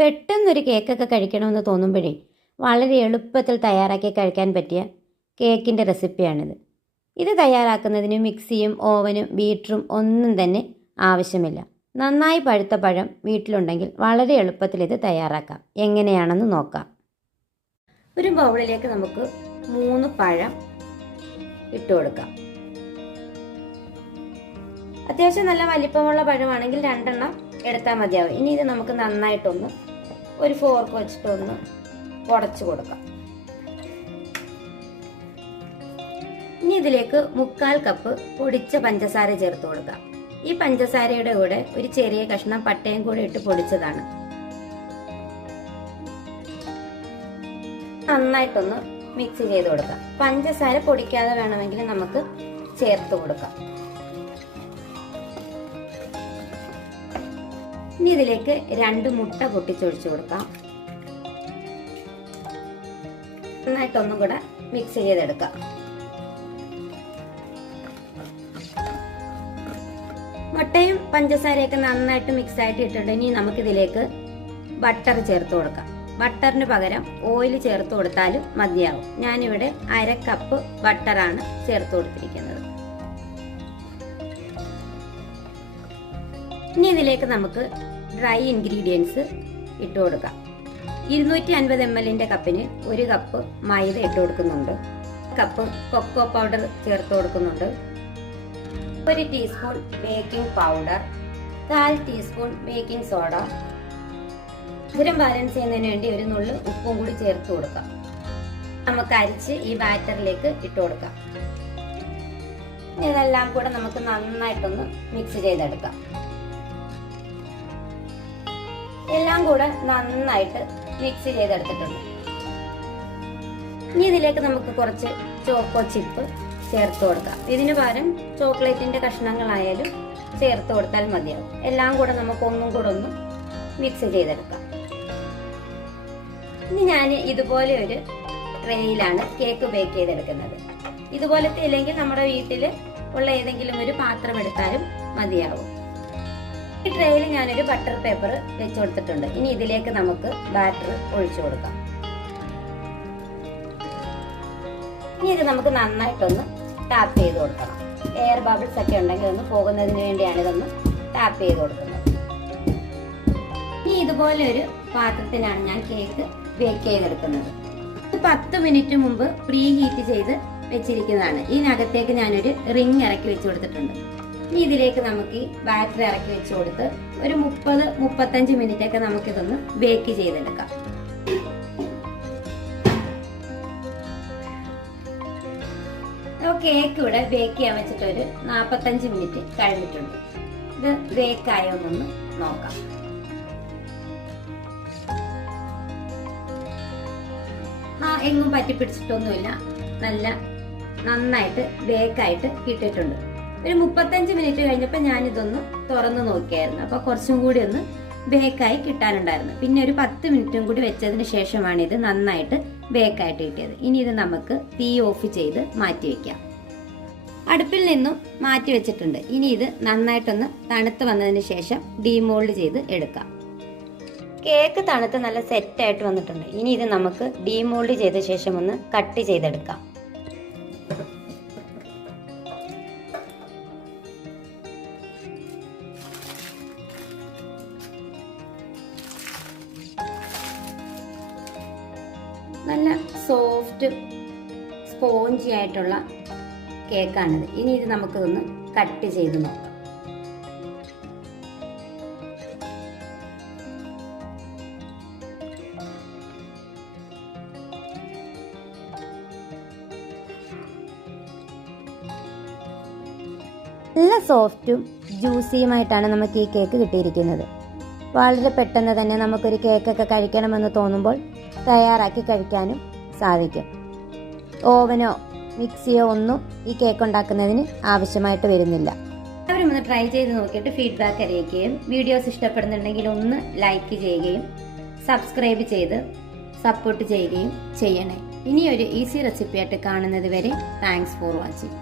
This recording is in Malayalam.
പെട്ടെന്നൊരു കേക്കൊക്കെ കഴിക്കണമെന്ന് തോന്നുമ്പോഴേ വളരെ എളുപ്പത്തിൽ തയ്യാറാക്കി കഴിക്കാൻ പറ്റിയ കേക്കിൻ്റെ റെസിപ്പിയാണിത്. ഇത് തയ്യാറാക്കുന്നതിന് മിക്സിയും ഓവനും ബീറ്ററും ഒന്നും തന്നെ ആവശ്യമില്ല. നന്നായി പഴുത്ത പഴം വീട്ടിലുണ്ടെങ്കിൽ വളരെ എളുപ്പത്തിൽ ഇത് തയ്യാറാക്കാം. എങ്ങനെയാണെന്ന് നോക്കാം. ഒരു ബൗളിലേക്ക് നമുക്ക് 3 പഴം ഇട്ട് കൊടുക്കാം. അത്യാവശ്യം നല്ല വലിപ്പമുള്ള പഴമാണെങ്കിൽ 2 എണ്ണം എടുത്താൽ മതിയാവും. ഇനി ഇത് നമുക്ക് നന്നായിട്ടൊന്ന് ഒരു ഫോർക്ക് വെച്ചിട്ടൊന്ന് ഉടച്ചു കൊടുക്കാം. ഇനി ഇതിലേക്ക് 1/4 കപ്പ് പൊടിച്ച പഞ്ചസാര ചേർത്ത് കൊടുക്കാം. ഈ പഞ്ചസാരയുടെ കൂടെ ഒരു ചെറിയ കഷ്ണം പട്ടയും കൂടി ഇട്ട് പൊടിച്ചതാണ്. നന്നായിട്ടൊന്ന് മിക്സ് ചെയ്ത് കൊടുക്കാം. പഞ്ചസാര പൊടിക്കാതെ വേണമെങ്കിൽ നമുക്ക് ചേർത്ത് കൊടുക്കാം. ഇനി ഇതിലേക്ക് 2 മുട്ട പൊട്ടിച്ചൊഴിച്ചു കൊടുക്കാം. നന്നായിട്ടൊന്നും കൂടെ മിക്സ് ചെയ്തെടുക്കാം. മുട്ടയും പഞ്ചസാരയൊക്കെ നന്നായിട്ട് മിക്സ് ആയിട്ട് ഇട്ടിട്ടുണ്ട്. ഇനി നമുക്കിതിലേക്ക് ബട്ടർ ചേർത്ത് കൊടുക്കാം. ബട്ടറിന് പകരം ഓയിൽ ചേർത്ത് കൊടുത്താലും മതിയാവും. ഞാനിവിടെ 1/2 കപ്പ് ബട്ടറാണ് ചേർത്ത് കൊടുത്തിരിക്കുന്നത്. ഇനി ഇതിലേക്ക് നമുക്ക് ഡ്രൈ ഇൻഗ്രീഡിയൻസ് ഇട്ട് കൊടുക്കാം. 250 ml കപ്പിന് 1 കപ്പ് മൈദ ഇട്ട് കൊടുക്കുന്നുണ്ട്. കപ്പ് കൊക്കോ പൗഡർ ചേർത്ത് കൊടുക്കുന്നുണ്ട്. 1 teaspoon baking powder, 1/4 teaspoon baking soda. മധുരം ബാലൻസ് ചെയ്യുന്നതിന് വേണ്ടി ഒരു നുള്ളു ഉപ്പും കൂടി ചേർത്ത് കൊടുക്കാം. നമുക്ക് അരിച്ച് ഈ ബാറ്ററിലേക്ക് ഇട്ട് കൊടുക്കാം. ഇതെല്ലാം കൂടെ നമുക്ക് നന്നായിട്ടൊന്ന് മിക്സ് ചെയ്തെടുക്കാം. എല്ലാം കൂടെ നന്നായിട്ട് മിക്സ് ചെയ്തെടുത്തിട്ടുണ്ട്. ഇനി ഇതിലേക്ക് നമുക്ക് കുറച്ച് ചോക്കോ ചിപ്പ് ചേർത്ത് കൊടുക്കാം. ഇതിന് പകരം ചോക്ലേറ്റിന്റെ കഷ്ണങ്ങളായാലും ചേർത്ത് കൊടുത്താൽ മതിയാവും. എല്ലാം കൂടെ നമുക്ക് ഒന്നും കൂടെ ഒന്ന് മിക്സ് ചെയ്തെടുക്കാം. ഇനി ഞാൻ ഇതുപോലെ ഒരു ട്രേയിലാണ് കേക്ക് ബേക്ക് ചെയ്തെടുക്കുന്നത്. ഇതുപോലത്തെ ഇല്ലെങ്കിൽ നമ്മുടെ വീട്ടിൽ ഉള്ള ഏതെങ്കിലും ഒരു പാത്രം എടുത്താലും മതിയാവും. ഈ ട്രേയിൽ ഞാനൊരു ബട്ടർ പേപ്പർ വെച്ച് കൊടുത്തിട്ടുണ്ട്. ഇനി ഇതിലേക്ക് നമുക്ക് ബാറ്റർ ഒഴിച്ചു കൊടുക്കാം. ഇനി ഇത് നമുക്ക് നന്നായിട്ടൊന്ന് ടാപ്പ് ചെയ്ത് കൊടുക്കണം. എയർ ബബിൾസ് ഒക്കെ ഉണ്ടെങ്കിൽ ഒന്ന് പോകുന്നതിന് വേണ്ടിയാണ് ഇതൊന്ന് ടാപ്പ് ചെയ്ത് കൊടുക്കുന്നത്. ഇനി ഇതുപോലെ ഒരു പാത്രത്തിലാണ് ഞാൻ കേക്ക് ബേക്ക് ചെയ്തെടുക്കുന്നത്. 10 മിനിറ്റ് മുമ്പ് പ്രീ ഹീറ്റ് ചെയ്ത് വെച്ചിരിക്കുന്നതാണ്. ഇതിനകത്തേക്ക് ഞാനൊരു റിംഗ് ഇറക്കി വെച്ച് കൊടുത്തിട്ടുണ്ട്. ഇനി ഇതിലേക്ക് നമുക്ക് ഈ ബാറ്ററി ഇറക്കി വെച്ച് കൊടുത്ത് ഒരു 30-35 മിനിറ്റ് ഒക്കെ നമുക്കിതൊന്ന് ബേക്ക് ചെയ്തെടുക്കാം. കേക്ക് ഇവിടെ ബേക്ക് ചെയ്യാൻ വെച്ചിട്ട് ഒരു 45 മിനിറ്റ് കഴിഞ്ഞിട്ടുണ്ട്. ഇത് ബേക്ക് ആയോന്നൊന്ന് നോക്കാം. എങ്ങും പറ്റിപ്പിടിച്ചിട്ടൊന്നുമില്ല. നന്നായിട്ട് ബേക്കായിട്ട് കിട്ടിയിട്ടുണ്ട്. ഒരു 35 മിനിറ്റ് കഴിഞ്ഞപ്പോൾ ഞാനിതൊന്ന് തുറന്നു നോക്കിയായിരുന്നു. അപ്പോൾ കുറച്ചും കൂടി ഒന്ന് ബേക്കായി കിട്ടാനുണ്ടായിരുന്നു. പിന്നെ ഒരു 10 മിനിറ്റും കൂടി വെച്ചതിന് ശേഷമാണ് ഇത് നന്നായിട്ട് ബേക്കായിട്ട് കിട്ടിയത്. ഇനി ഇത് നമുക്ക് തീ ഓഫ് ചെയ്ത് മാറ്റി വെക്കാം. അടുപ്പിൽ നിന്നും മാറ്റി വെച്ചിട്ടുണ്ട്. ഇനി ഇത് നന്നായിട്ടൊന്ന് തണുത്ത് വന്നതിന് ശേഷം ഡീമോൾഡ് ചെയ്ത് എടുക്കാം. കേക്ക് തണുത്ത് നല്ല സെറ്റായിട്ട് വന്നിട്ടുണ്ട്. ഇനി ഇത് നമുക്ക് ഡീമോൾഡ് ചെയ്ത ശേഷം ഒന്ന് കട്ട് ചെയ്തെടുക്കാം. നല്ല സോഫ്റ്റ് സ്പോഞ്ചി ആയിട്ടുള്ള കേക്കാണിത്. ഇനി ഇത് നമുക്കൊന്ന് കട്ട് ചെയ്ത് നോക്കാം. നല്ല സോഫ്റ്റും ജ്യൂസിയുമായിട്ടാണ് നമുക്ക് ഈ കേക്ക് കിട്ടിയിരിക്കുന്നത്. വളരെ പെട്ടെന്ന് തന്നെ നമുക്കൊരു കേക്കൊക്കെ കഴിക്കണമെന്ന് തോന്നുമ്പോൾ തയ്യാറാക്കി കഴിക്കാനും സാധിക്കും. ഓവനോ മിക്സിയോ ഒന്നും ഈ കേക്ക് ഉണ്ടാക്കുന്നതിന് ആവശ്യമായിട്ട് വരുന്നില്ല. എല്ലാവരും ഒന്ന് ട്രൈ ചെയ്ത് നോക്കിയിട്ട് ഫീഡ്ബാക്ക് അറിയിക്കുകയും വീഡിയോസ് ഇഷ്ടപ്പെടുന്നുണ്ടെങ്കിൽ ഒന്ന് ലൈക്ക് ചെയ്യുകയും സബ്സ്ക്രൈബ് ചെയ്ത് സപ്പോർട്ട് ചെയ്യുകയും ചെയ്യണേ. ഇനിയൊരു ഈസി റെസിപ്പിയായിട്ട് കാണുന്നത് വരെ താങ്ക്സ് ഫോർ വാച്ചിങ്.